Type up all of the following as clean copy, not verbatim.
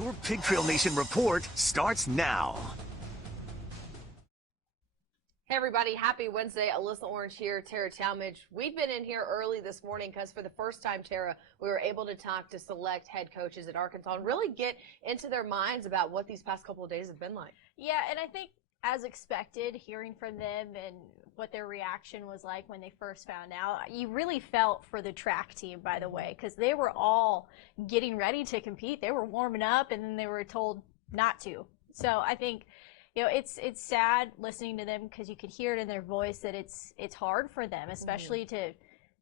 Your Pig Trail Nation report starts now. Hey everybody, happy Wednesday. Alyssa Orange here, Tara Talmadge. We've been in here early this morning because for the first time, Tara, we were able to talk to select head coaches at Arkansas and really get into their minds about what these past couple of days have been like. Yeah, and I think as expected, hearing from them and what their reaction was like when they first found out, you really felt for the track team, by the way, because they were all getting ready to compete. They were warming up and then they were told not to. So I think, you know, it's sad listening to them because you could hear it in their voice that it's hard for them, especially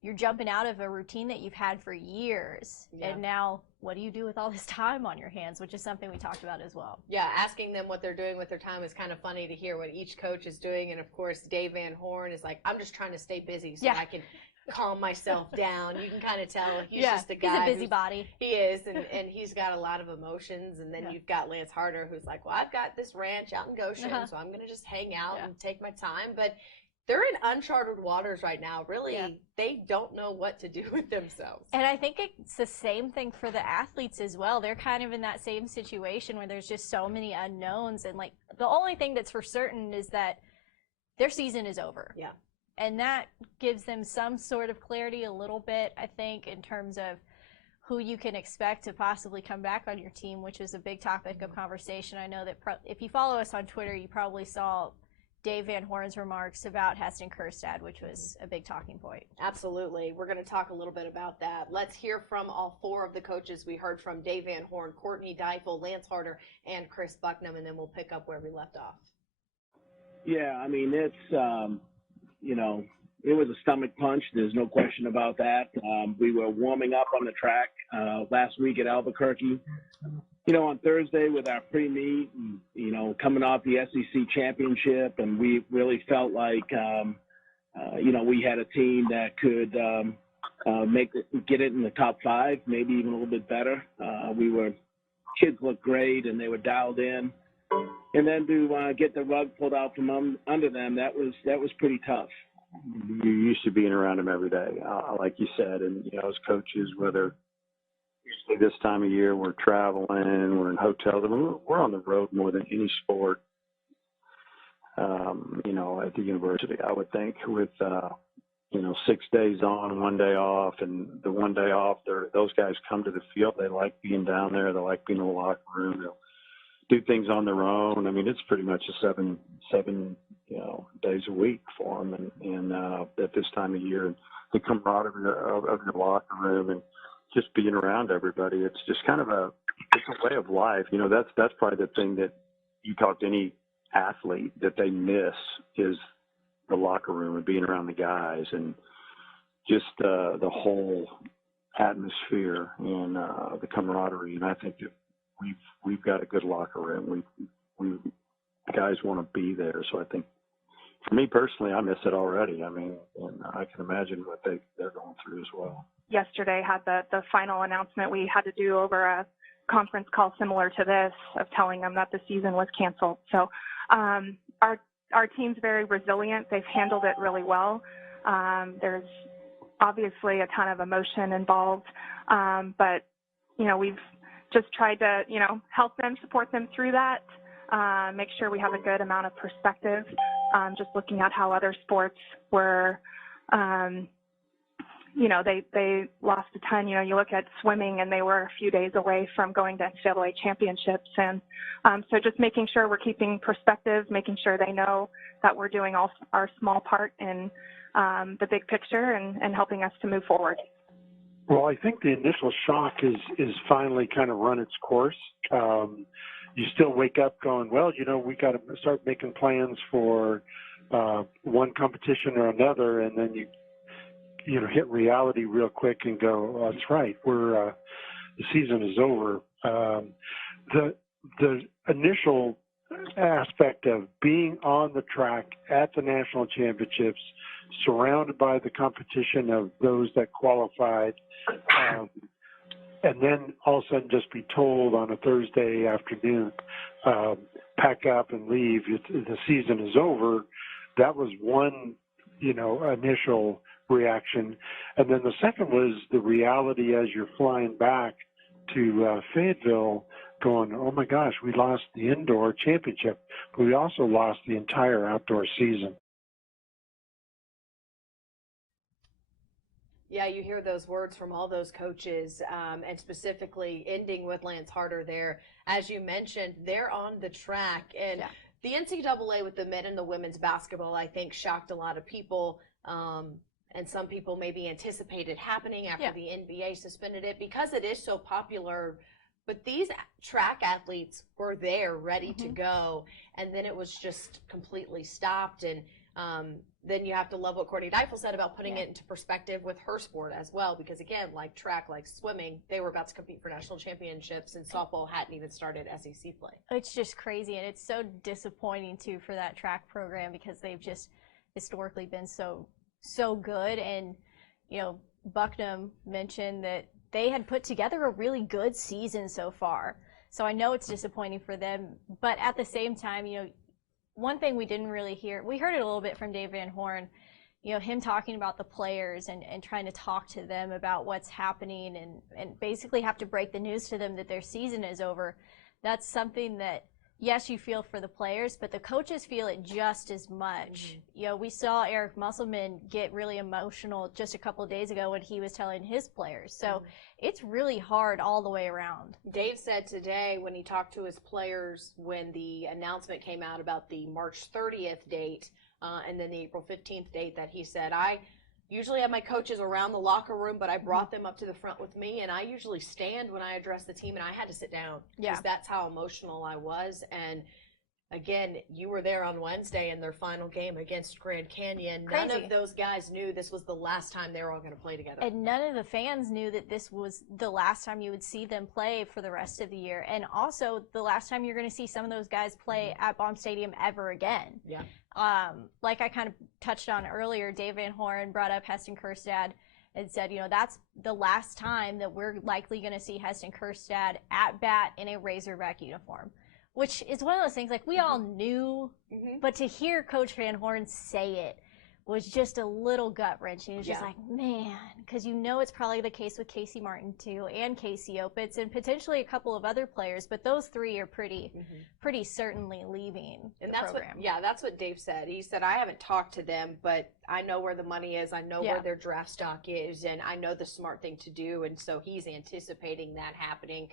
you're jumping out of a routine that you've had for years. Yeah. And now what do you do with all this time on your hands, which is something we talked about as well. Yeah, asking them what they're doing with their time is kind of funny to hear what each coach is doing. And of course, Dave Van Horn is like, I'm just trying to stay busy so I can calm myself down. You can kind of tell he's just a guy. He's a busybody. He is, and he's got a lot of emotions. And then you've got Lance Harder, who's like, well, I've got this ranch out in Goshen, so I'm going to just hang out and take my time. But they're in uncharted waters right now. Really, they don't know what to do with themselves. And I think it's the same thing for the athletes as well. They're kind of in that same situation where there's just so many unknowns. And, like, the only thing that's for certain is that their season is over. Yeah. And that gives them some sort of clarity a little bit, I think, in terms of who you can expect to possibly come back on your team, which is a big topic of conversation. I know that if you follow us on Twitter, you probably saw Dave Van Horn's remarks about Heston Kjerstad, which was a big talking point. Absolutely. We're going to talk a little bit about that. Let's hear from all four of the coaches we heard from: Dave Van Horn, Courtney Deifel, Lance Harder, and Chris Bucknam, and then we'll pick up where we left off. Yeah, I mean, it's, you know, it was a stomach punch. There's no question about that. We were warming up on the track last week at Albuquerque. You know, on Thursday with our pre-meet, and, you know, coming off the SEC championship, and we really felt like, you know, we had a team that could get it in the top five, maybe even a little bit better. Kids looked great, and they were dialed in. And then to get the rug pulled out from under them, that was pretty tough. You're used to being around them every day, like you said, and you know, as coaches, whether usually this time of year we're traveling, we're in hotels, I mean, we're on the road more than any sport. You know, at the university, I would think, with you know, 6 days on, 1 day off, and the 1 day off, those guys come to the field. They like being down there. They like being in the locker room. They'll do things on their own. I mean, it's pretty much a seven you know, days a week for them, and at this time of year, and the camaraderie of your locker room, and just being around everybody. It's just kind of a way of life. You know, that's probably the thing that you talk to any athlete that they miss is the locker room and being around the guys, and just the whole atmosphere and the camaraderie. And I think that we've got a good locker room. We guys want to be there. So I think, for me personally, I miss it already. I mean, and I can imagine what they're going through as well. Yesterday had the final announcement we had to do over a conference call similar to this, of telling them that the season was canceled. So our team's very resilient. They've handled it really well. There's obviously a ton of emotion involved, but you know, we've just tried to, you know, help them, support them through that, make sure we have a good amount of perspective, just looking at how other sports were, you know, they lost a ton. You know, you look at swimming, and they were a few days away from going to NCAA championships. And so just making sure we're keeping perspective, making sure they know that we're doing our small part in the big picture and helping us to move forward. Well, I think the initial shock is finally kind of run its course. You still wake up going, well, you know, we got to start making plans for one competition or another, and then you know, hit reality real quick and go, oh, that's right, the season is over. The initial aspect of being on the track at the national championships, surrounded by the competition of those that qualified, and then all of a sudden just be told on a Thursday afternoon, pack up and leave, the season is over. That was one, you know, initial reaction. And then the second was the reality as you're flying back to Fayetteville, going, oh my gosh, we lost the indoor championship, but we also lost the entire outdoor season. Yeah, you hear those words from all those coaches, and specifically ending with Lance Harder there. As you mentioned, they're on the track. And the NCAA with the men and the women's basketball, I think, shocked a lot of people. And some people maybe anticipated happening after the NBA suspended it because it is so popular. But these track athletes were there ready to go. And then it was just completely stopped. And then you have to love what Courtney Deifel said about putting it into perspective with her sport as well. Because, again, like track, like swimming, they were about to compete for national championships, and softball hadn't even started SEC play. It's just crazy, and it's so disappointing, too, for that track program because they've just historically been so good. And, you know, Bucknam mentioned that they had put together a really good season so far. So I know it's disappointing for them. But at the same time, you know, one thing we didn't really hear, we heard it a little bit from Dave Van Horn, you know, him talking about the players and trying to talk to them about what's happening and basically have to break the news to them that their season is over. That's something that, yes, you feel for the players, but the coaches feel it just as much. You know, we saw Eric Musselman get really emotional just a couple of days ago when he was telling his players. So it's really hard all the way around. Dave said today when he talked to his players when the announcement came out about the March 30th date and then the April 15th date that he said, I usually have my coaches around the locker room, but I brought them up to the front with me, and I usually stand when I address the team, and I had to sit down because that's how emotional I was. And again, you were there on Wednesday in their final game against Grand Canyon. None of those guys knew this was the last time they were all going to play together. And none of the fans knew that this was the last time you would see them play for the rest of the year. And also the last time you're going to see some of those guys play at Baum Stadium ever again. Yeah. Like I kind of touched on earlier, Dave Van Horn brought up Heston Kjerstad and said, you know, that's the last time that we're likely going to see Heston Kjerstad at bat in a Razorback uniform. Which is one of those things, like, we all knew, but to hear Coach Van Horn say it was just a little gut-wrenching. It was just like, man, because you know it's probably the case with Casey Martin, too, and Casey Opitz, and potentially a couple of other players, but those three are pretty certainly leaving the program. That's what Dave said. He said, I haven't talked to them, but I know where the money is, I know where their draft stock is, and I know the smart thing to do, and so he's anticipating that happening.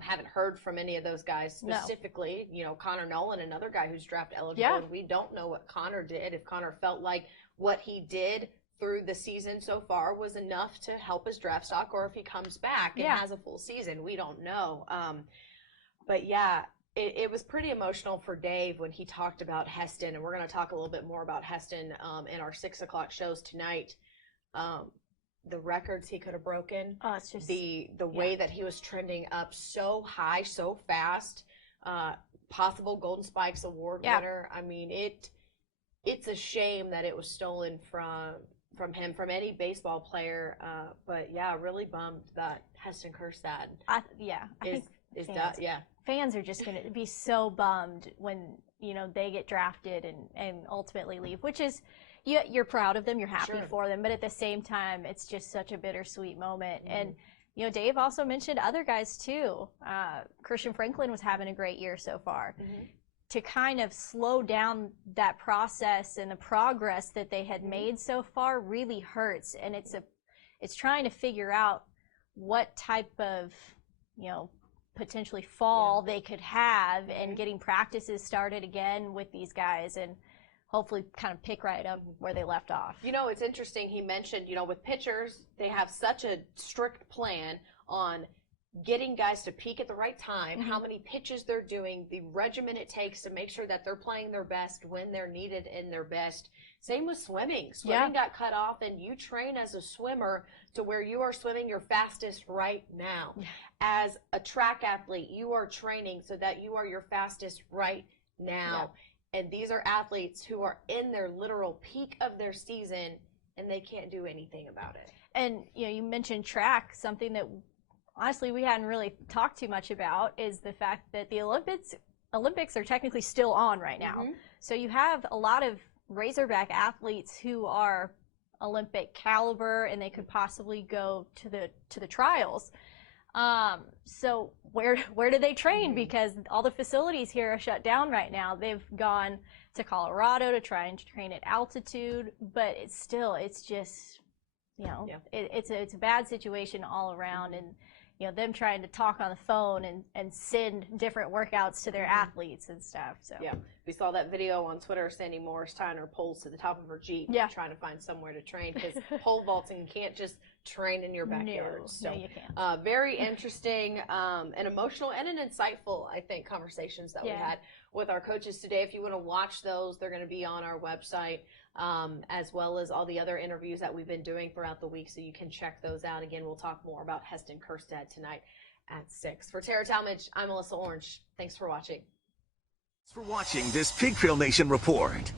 Haven't heard from any of those guys specifically. You know, Connor Nolan, another guy who's draft eligible. And we don't know what Connor did. If Connor felt like what he did through the season so far was enough to help his draft stock, or if he comes back and has a full season, we don't know. But yeah, it was pretty emotional for Dave when he talked about Heston, and we're going to talk a little bit more about Heston in our 6 o'clock shows tonight. The records he could have broken, it's just, the way that he was trending up so high, so fast, possible Golden Spikes Award winner. I mean, it's a shame that it was stolen from him, from any baseball player. But yeah, really bummed that Heston Kjerstad fans are just going to be so bummed when, you know, they get drafted and ultimately leave, which is, you're proud of them, you're happy for them, but at the same time, it's just such a bittersweet moment. And, you know, Dave also mentioned other guys too. Christian Franklin was having a great year so far. To kind of slow down that process and the progress that they had made so far really hurts. And it's trying to figure out what type of, you know, potentially fall they could have and getting practices started again with these guys and hopefully kind of pick right up where they left off. You know, it's interesting. He mentioned, you know, with pitchers, they have such a strict plan on getting guys to peak at the right time, how many pitches they're doing, the regimen it takes to make sure that they're playing their best when they're needed in their best. Same with swimming. Swimming got cut off, and you train as a swimmer to where you are swimming your fastest right now. As a track athlete, you are training so that you are your fastest right now. And these are athletes who are in their literal peak of their season, and they can't do anything about it. And, you know, you mentioned track. Something that, honestly, we hadn't really talked too much about is the fact that the Olympics are technically still on right now. So you have a lot of Razorback athletes who are Olympic caliber, and they could possibly go to the trials. So where do they train? Because all the facilities here are shut down right now. They've gone to Colorado to try and train at altitude, but it's just, it's a bad situation all around, and them trying to talk on the phone and send different workouts to their athletes and stuff. So yeah, we saw that video on Twitter. Sandy Morris tying her poles to the top of her Jeep, trying to find somewhere to train, because pole vaulting, you can't just train in your backyard. No, you can't. Very interesting and emotional and an insightful, I think, conversations that we had with our coaches today. If you want to watch those, they're going to be on our website, as well as all the other interviews that we've been doing throughout the week, so you can check those out. Again, we'll talk more about Heston Kjerstad tonight at 6. For Tara Talmadge, I'm Melissa Orange. Thanks for watching. Thanks for watching this Pigfield Nation report.